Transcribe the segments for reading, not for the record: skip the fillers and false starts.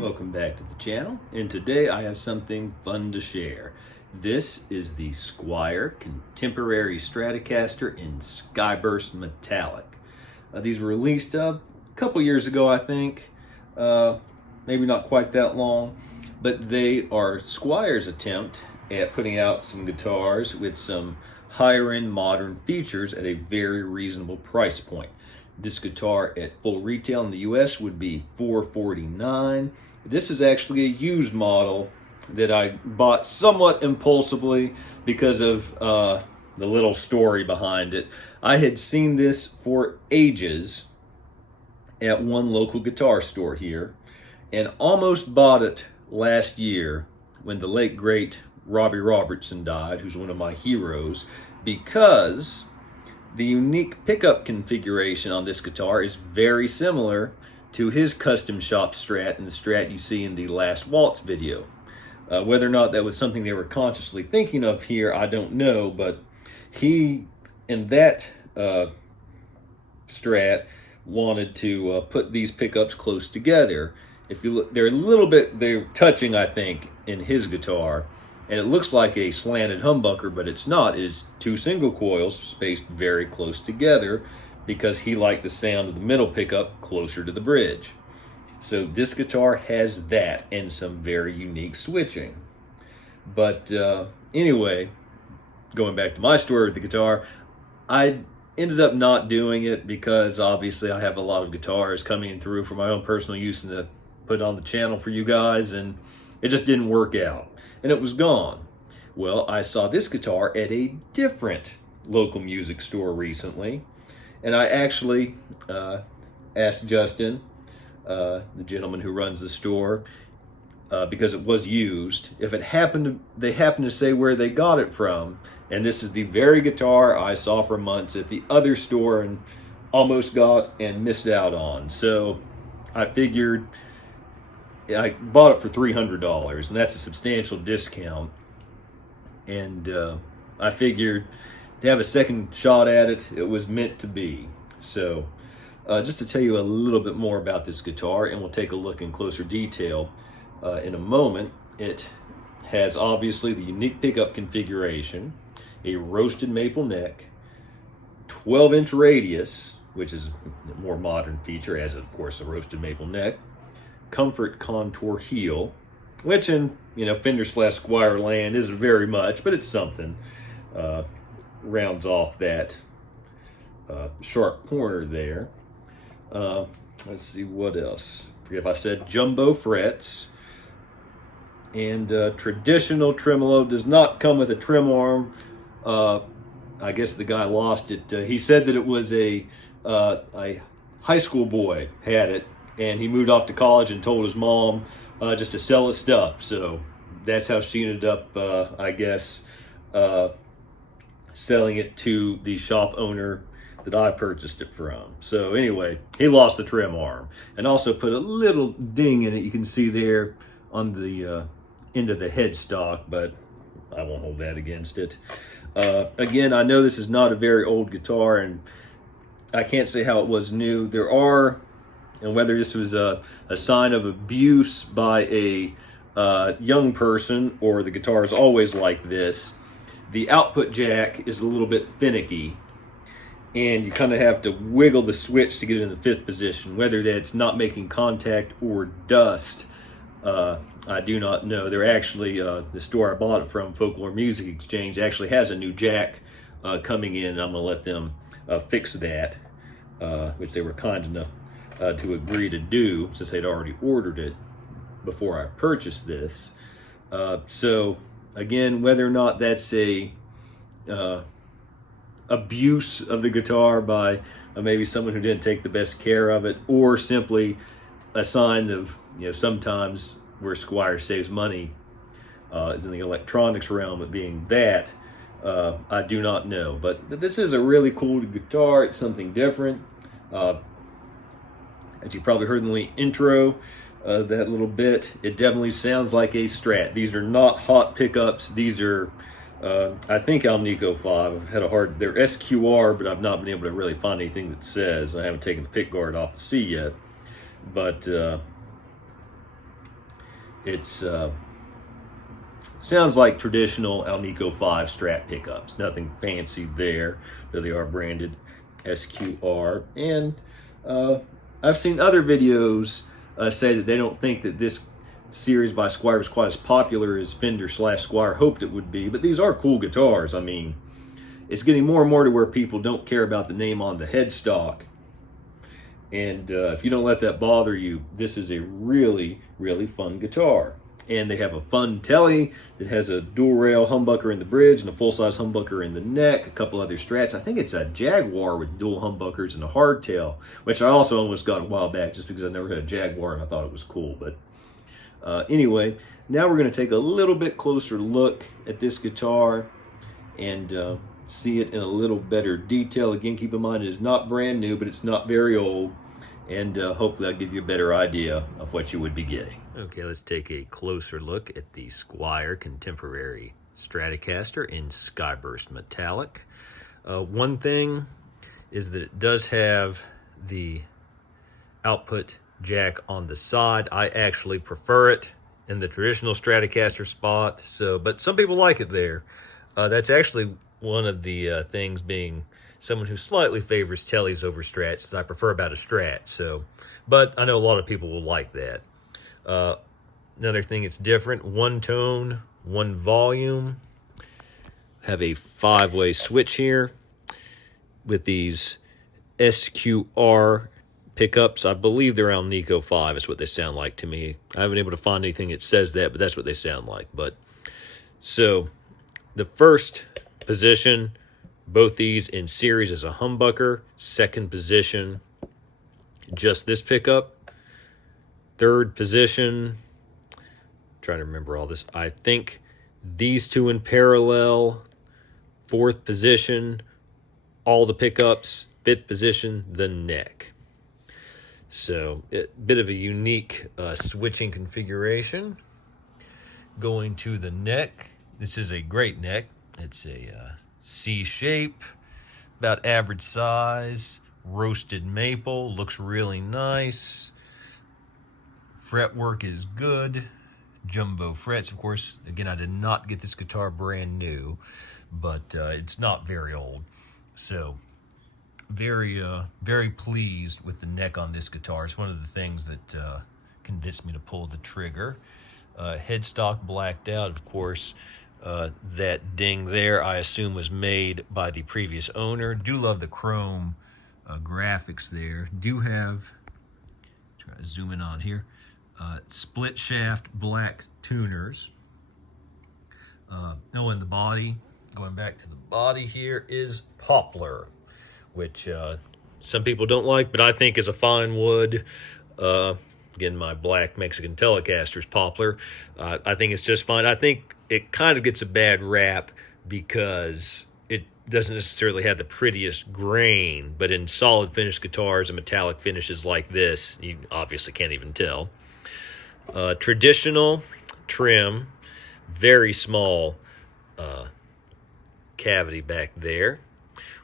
Welcome back to the channel, and today I have something fun to share. This is the Squier Contemporary Stratocaster in Skyburst Metallic. These were released a couple years ago, I think. Maybe not quite that long, but they are Squier's attempt at putting out some guitars with some higher end modern features at a very reasonable price point. This guitar at full retail in the US would be $449. This is actually a used model that I bought somewhat impulsively because of the little story behind it. I had seen this for ages at one local guitar store here and almost bought it last year when the late great Robbie Robertson died, who's one of my heroes, because the unique pickup configuration on this guitar is very similar to his custom shop Strat and the Strat you see in the last Waltz video. Whether or not that was something they were consciously thinking of here, I don't know, but he, in that Strat, wanted to put these pickups close together. If you look, they're touching, I think, in his guitar, and it looks like a slanted humbucker, but it's not. It's two single coils spaced very close together because he liked the sound of the middle pickup closer to the bridge. So this guitar has that and some very unique switching. But anyway, going back to my story with the guitar, I ended up not doing it because obviously I have a lot of guitars coming through for my own personal use and to put on the channel for you guys, and it just didn't work out. And it was gone. Well, I saw this guitar at a different local music store recently, and I actually asked Justin, the gentleman who runs the store, because it was used, if they happened to say where they got it from. And this is the very guitar I saw for months at the other store and almost got and missed out on. So I figured, I bought it for $300, and that's a substantial discount. And I figured to have a second shot at it, it was meant to be. So just to tell you a little bit more about this guitar, and we'll take a look in closer detail in a moment. It has obviously the unique pickup configuration, a roasted maple neck, 12-inch radius, which is a more modern feature, as of course a roasted maple neck, comfort contour heel, which in Fender/Squier land isn't very much, but it's something. Rounds off that sharp corner there. Let's see what else. Forget if I said jumbo frets. And traditional tremolo does not come with a trim arm. I guess the guy lost it. He said that it was a high school boy had it, and he moved off to college and told his mom just to sell his stuff. So that's how she ended up, I guess, selling it to the shop owner that I purchased it from. So anyway, he lost the trim arm and also put a little ding in it. You can see there on the end of the headstock, but I won't hold that against it. Again, I know this is not a very old guitar, and I can't say how it was new. There are, and whether this was a sign of abuse by a young person or the guitar is always like this, the output jack is a little bit finicky, and you kind of have to wiggle the switch to get it in the fifth position. Whether that's not making contact or dust, I do not know. They're actually, the store I bought it from, Folklore Music Exchange, actually has a new jack coming in, and I'm going to let them fix that, which they were kind enough to agree to do since they'd already ordered it before I purchased this. So again, whether or not that's a abuse of the guitar by maybe someone who didn't take the best care of it, or simply a sign of, sometimes where Squier saves money is in the electronics realm, it being that, I do not know. But this is a really cool guitar. It's something different. As you probably heard in the intro, that little bit, it definitely sounds like a Strat. These are not hot pickups. These are I think Alnico 5. I've had a hard, they're SQR, but I've not been able to really find anything that says. I haven't taken the pick guard off the C yet, but it's sounds like traditional Alnico 5 Strat pickups. Nothing fancy there, though they are branded SQR. And I've seen other videos say that they don't think that this series by Squier is quite as popular as Fender / Squier hoped it would be, but these are cool guitars. I mean, it's getting more and more to where people don't care about the name on the headstock, and if you don't let that bother you, this is a really, really fun guitar. And they have a fun telly that has a dual rail humbucker in the bridge and a full-size humbucker in the neck, a couple other Strats. I think it's a Jaguar with dual humbuckers and a hardtail, which I also almost got a while back just because I never had a Jaguar and I thought it was cool. But anyway, now we're going to take a little bit closer look at this guitar and see it in a little better detail. Again, keep in mind it is not brand new, but it's not very old. And hopefully I'll give you a better idea of what you would be getting. Okay, let's take a closer look at the Squier Contemporary Stratocaster in Skyburst Metallic. One thing is that it does have the output jack on the side. I actually prefer it in the traditional Stratocaster spot, but some people like it there. That's actually one of the things, being someone who slightly favors tellies over Strats, I prefer about a Strat. But I know a lot of people will like that. Another thing, it's different. One tone, one volume. Have a 5-way switch here with these SQR pickups. I believe they're Alnico 5 is what they sound like to me. I haven't been able to find anything that says that, but that's what they sound like. So the first position, both these in series as a humbucker. Second position, just this pickup. Third position, trying to remember all this, I think these two in parallel. Fourth position, all the pickups. Fifth position, the neck. So a bit of a unique switching configuration. Going to the neck, this is a great neck. It's a C shape, about average size, roasted maple, looks really nice. Fretwork is good, jumbo frets. Of course, again, I did not get this guitar brand new, but it's not very old. So very, very pleased with the neck on this guitar. It's one of the things that convinced me to pull the trigger. Headstock blacked out, of course. That ding there, I assume, was made by the previous owner. Do love the chrome graphics there. Do have, try to zoom in on here, split shaft black tuners. And the body, going back to the body here, is poplar, which some people don't like, but I think is a fine wood. Again, my black Mexican Telecaster is poplar. I think it's just fine. I think it kind of gets a bad rap because it doesn't necessarily have the prettiest grain, but in solid finish guitars and metallic finishes like this, you obviously can't even tell. Traditional trim, very small cavity back there.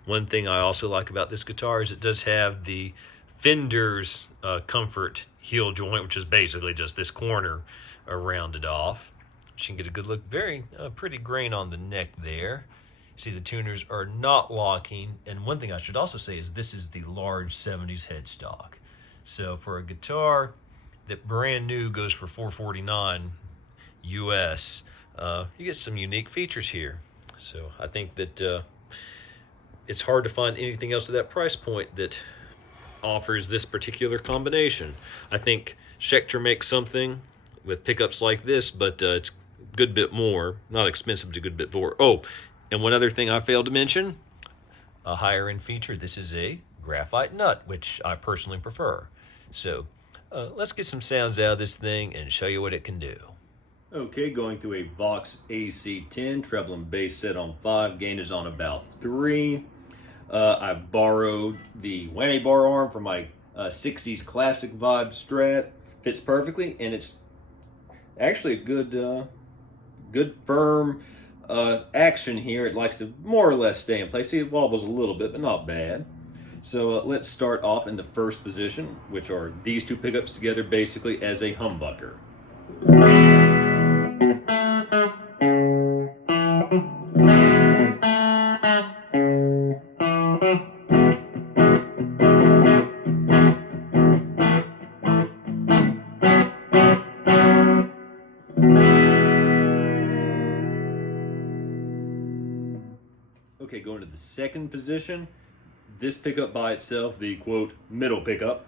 One thing I also like about this guitar is it does have the Fender's comfort heel joint, which is basically just this corner rounded off. You can get a good look. Very pretty grain on the neck there. See, the tuners are not locking. And one thing I should also say is this is the large 70s headstock. So for a guitar that brand new goes for $449 US, you get some unique features here. So I think that it's hard to find anything else at that price point that offers this particular combination. I think Schecter makes something with pickups like this, but it's a good bit more. Not expensive, but a good bit more. Oh, and one other thing I failed to mention, a higher end feature, this is a graphite nut, which I personally prefer. So let's get some sounds out of this thing and show you what it can do. Okay, going through a Vox AC10, treble and bass set on 5, gain is on about 3. I borrowed the whammy bar arm from my 60s classic vibe Strat. Fits perfectly, and it's actually a good, good firm action here. It likes to more or less stay in place. See, it wobbles a little bit, but not bad. So let's start off in the first position, which are these two pickups together basically as a humbucker. Okay, going to the second position, this pickup by itself, the quote middle pickup.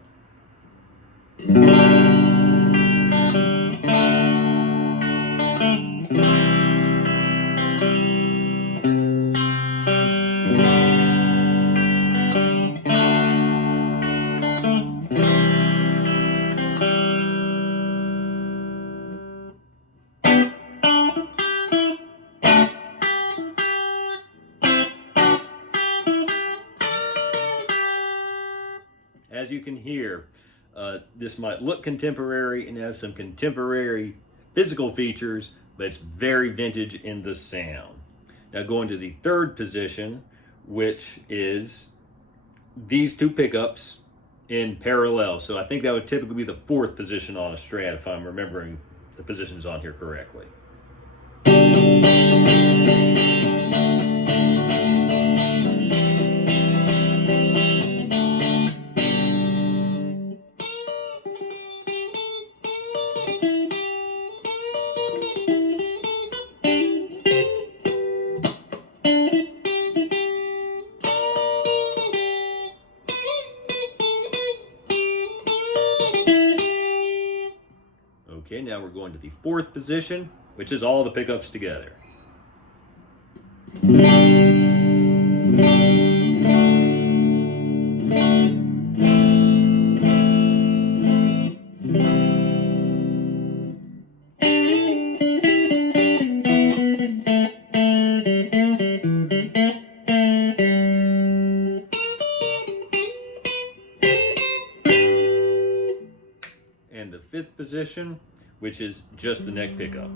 As you can hear, this might look contemporary and have some contemporary physical features, but it's very vintage in the sound. Now going to the third position, which is these two pickups in parallel. So I think that would typically be the fourth position on a Strat if I'm remembering the positions on here correctly. Okay, now we're going to the fourth position, which is all the pickups together. And the fifth position, which is just the neck pickup.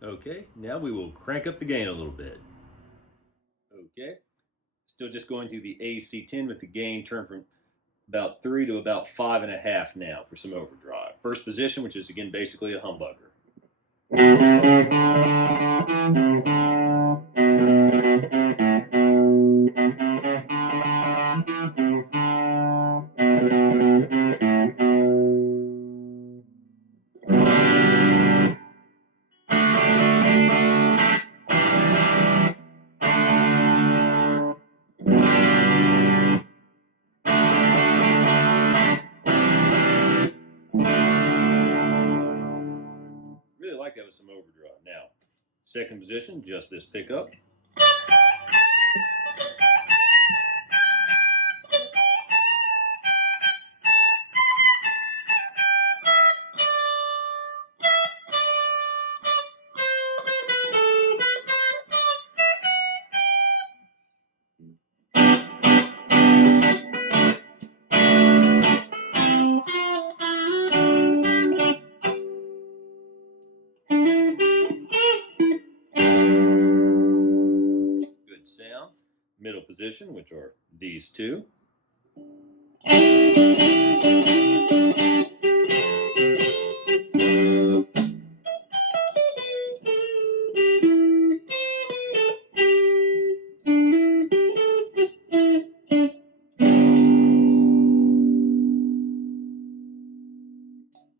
Okay, now we will crank up the gain a little bit. Okay, still just going through the AC10 with the gain turned from about 3 to about 5.5 now for some overdrive. First position, which is again basically a humbucker. Really like that with some overdrive. Now, second position, just this pickup. Sound. Middle position, which are these two.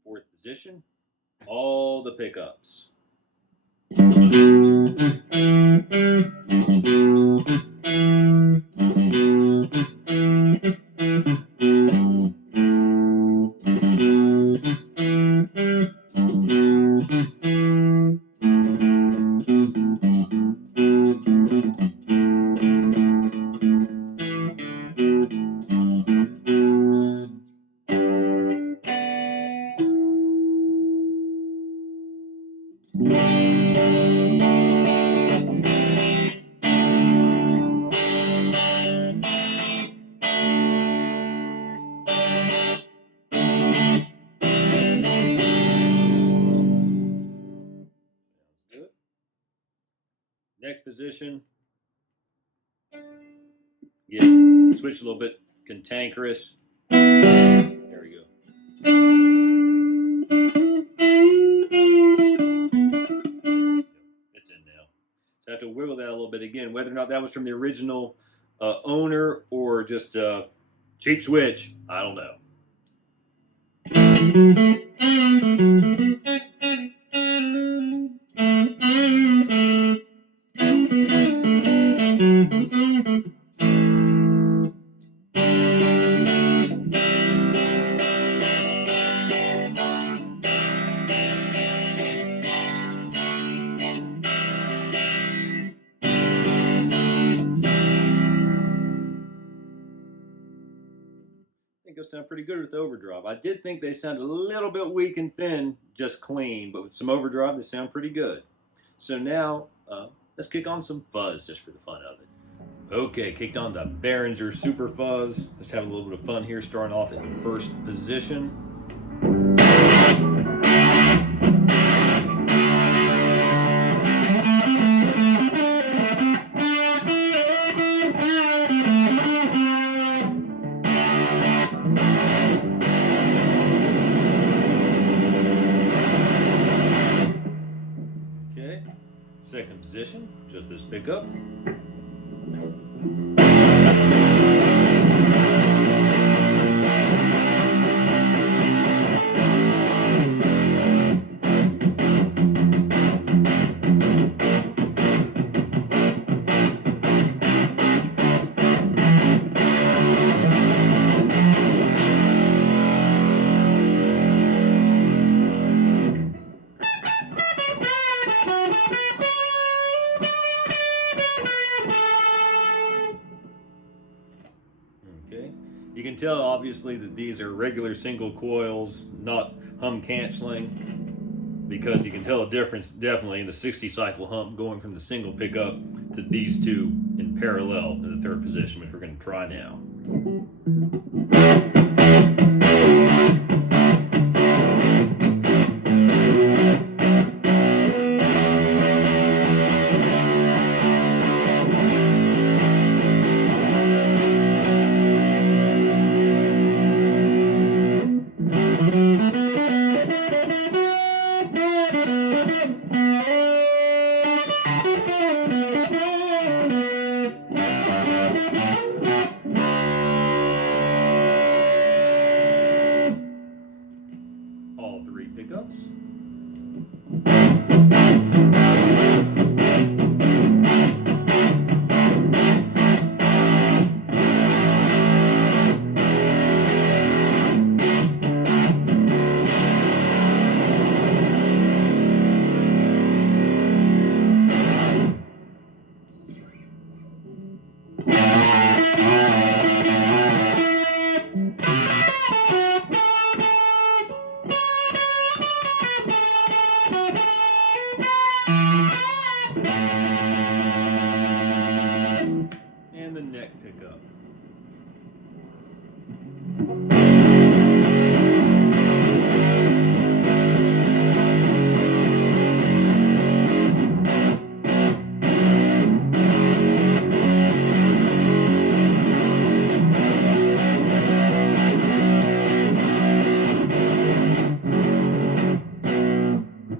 Fourth position, all the pickups. position. Get switch a little bit cantankerous. There we go. It's in now. So I have to wiggle that a little bit again. Whether or not that was from the original owner or just a cheap switch, I don't know. I think they'll sound pretty good with the overdrive. I did think they sounded a little bit weak and thin, just clean, but with some overdrive, they sound pretty good. So now, let's kick on some fuzz just for the fun of it. Okay, kicked on the Behringer Super Fuzz. Let's have a little bit of fun here, starting off in the first position. Okay, second position, just this pickup. Okay, you can tell obviously that these are regular single coils, not hum canceling, because you can tell a difference definitely in the 60 cycle hum going from the single pickup to these two in parallel in the third position, which we're going to try now. All three pickups. And the neck pickup.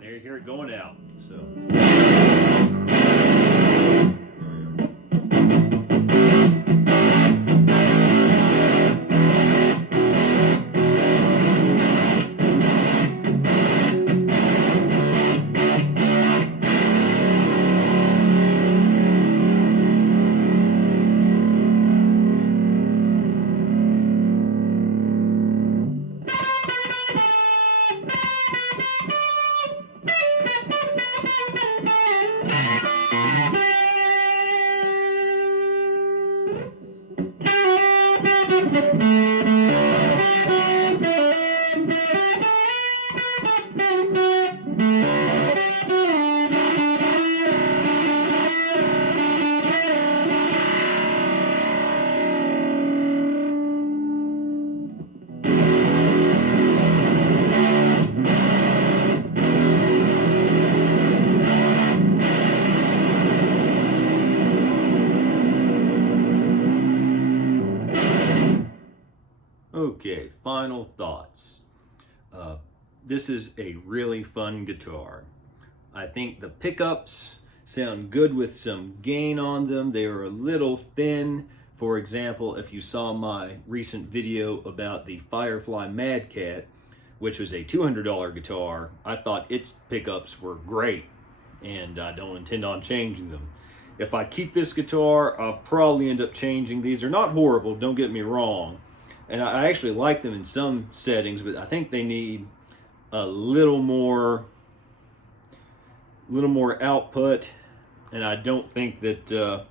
There you hear it going out. So. Okay, final thoughts. This is a really fun guitar. I think the pickups sound good with some gain on them. They are a little thin. For example, if you saw my recent video about the Firefly Mad Cat, which was a $200 guitar, I thought its pickups were great, and I don't intend on changing them. If I keep this guitar, I'll probably end up changing these. They're not horrible, don't get me wrong, and I actually like them in some settings, but I think they need a little more output, and I don't think that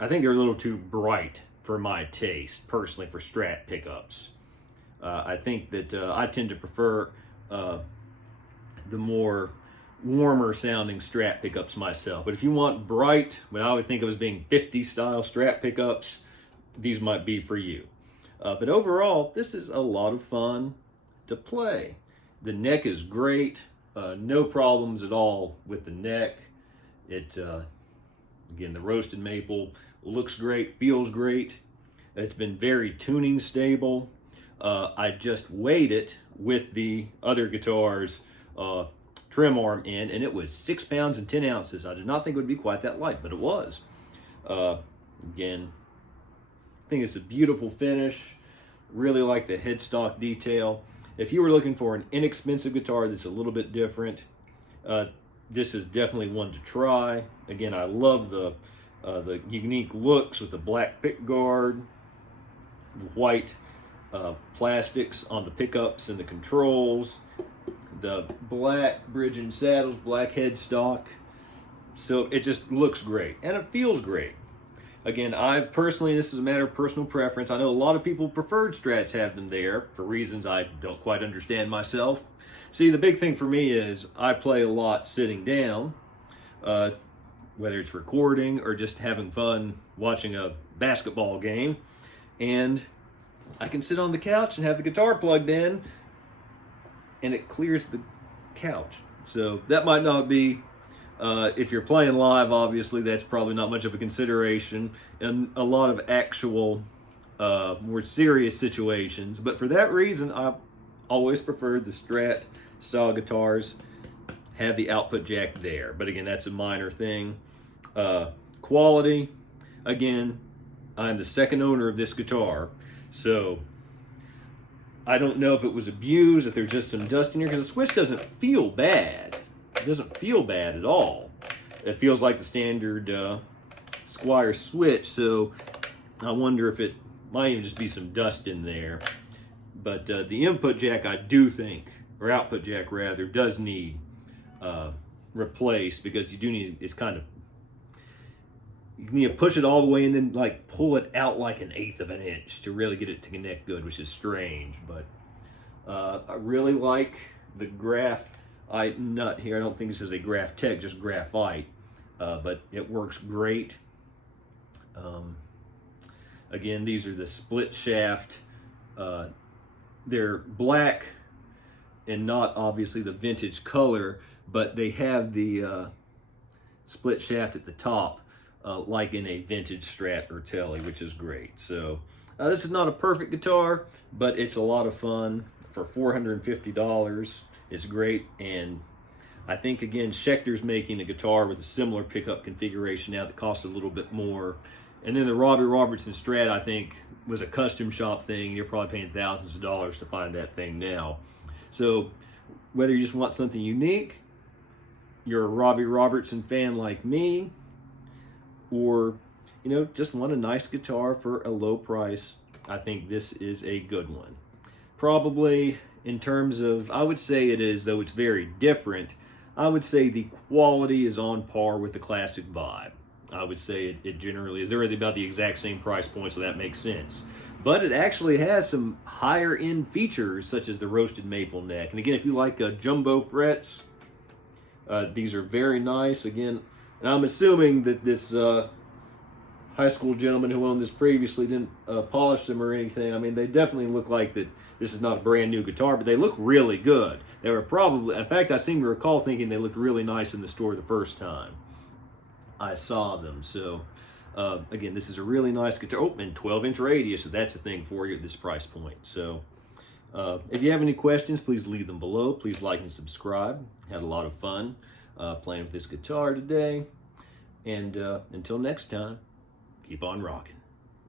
I think they're a little too bright for my taste personally for Strat pickups. I think that I tend to prefer the more warmer sounding Strat pickups myself, but if you want bright, what I would think of as being 50 style Strat pickups, these might be for you. But overall, this is a lot of fun to play. The neck is great. No problems at all with the neck. Again, the roasted maple looks great, feels great. It's been very tuning stable. I just weighed it with the other guitar's trim arm in, and it was 6 pounds and 10 ounces. I did not think it would be quite that light, but it was. Again, I think it's a beautiful finish. Really like the headstock detail. If you were looking for an inexpensive guitar that's a little bit different, this is definitely one to try. Again, I love the unique looks with the black pick guard, white plastics on the pickups and the controls, the black bridge and saddles, black headstock. So it just looks great and it feels great. Again, I personally, this is a matter of personal preference. I know a lot of people preferred Strats have them there for reasons I don't quite understand myself. See, the big thing for me is I play a lot sitting down, whether it's recording or just having fun watching a basketball game. And I can sit on the couch and have the guitar plugged in and it clears the couch. So that might not be, if you're playing live, obviously that's probably not much of a consideration in a lot of actual more serious situations. But for that reason, I've always preferred the Strat style guitars have the output jack there. But again, that's a minor thing. Quality, again, I'm the second owner of this guitar, so I don't know if it was abused, if there's just some dust in here, because the switch doesn't feel bad. It doesn't feel bad at all. It feels like the standard Squier switch, so I wonder if it might even just be some dust in there. But the input jack, I do think, or output jack rather, does need replaced, because you do need, it's kind of, you need to push it all the way and then like pull it out like 1/8 of an inch to really get it to connect good, which is strange. But I really like the graphite nut here. I don't think this is a Graph Tech, just graphite, but it works great. Again, these are the split shaft. They're black and not obviously the vintage color, but they have the split shaft at the top, like in a vintage Strat or Tele, which is great. So this is not a perfect guitar, but it's a lot of fun for $450. It's great, and I think again Schecter's making a guitar with a similar pickup configuration now that costs a little bit more. And then the Robertson Strat, I think, was a custom shop thing. You're probably paying thousands of dollars to find that thing now. So whether you just want something unique, you're a Robertson fan like me, or you know, just want a nice guitar for a low price, I think this is a good one. Probably in terms of, I would say it is, though it's very different, I would say the quality is on par with the classic Vibe. I would say it generally is. They're really about the exact same price point, so that makes sense. But it actually has some higher end features, such as the roasted maple neck. And again, if you like jumbo frets, these are very nice. Again, and I'm assuming that this high school gentleman who owned this previously didn't polish them or anything. I mean, they definitely look like that this is not a brand new guitar, but they look really good. They were probably, in fact, I seem to recall thinking they looked really nice in the store the first time I saw them. So Again, this is a really nice guitar. Oh, and 12-inch radius, so that's a thing for you at this price point. So if you have any questions, please leave them below. Please like and subscribe. Had a lot of fun playing with this guitar today. And until next time, keep on rocking.